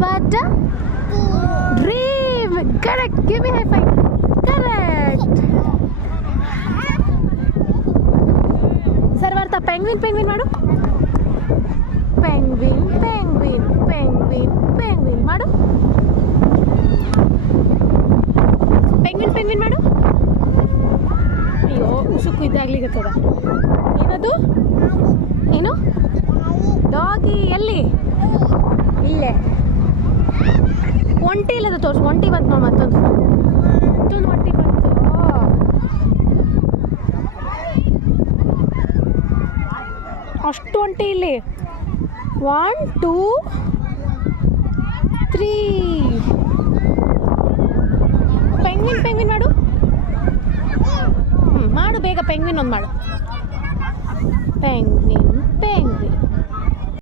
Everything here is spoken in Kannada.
what a dream. Correct. Give me high five. Correct. Sarvartha penguin penguin ಮಾಡು. ಪೆಂಗ್ವಿನ್ ಪೆಂಗ್ವಿನ್ ಪೆಂಗ್ವಿನ್ ಪೆಂಗ್ವಿನ್ ಮಾಡು. ಪೆಂಗ್ವಿನ್ ಪೆಂಗ್ವಿನ್ ಮಾಡು. ಅಯ್ಯೋ ಉಸುಕು ಇದ್ದಾಗ್ಲಿಗತ್ತದ. ಏನದು? ಏನು? ಡಾಗಿ. ಎಲ್ಲಿ? ಇಲ್ಲೇ. ಒಂಟಿ ಇಲ್ಲದ ತೋರಿಸು. ಒಂಟಿ ಬಂತು ನೋಡಿ. ಮತ್ತೊಂದು ಒಂಟಿ ಬಂತು. ಅಷ್ಟು ಒಂಟಿ ಇಲ್ಲಿ. 1 2 3. ಪೆಂಗ್ವಿನ್ ಪೆಂಗ್ವಿನ್ ಮಾಡು. ಮಾಡು ಬೇಗ. ಪೆಂಗ್ವಿನ್ ಒಂದು ಮಾಡು. Penguin penguin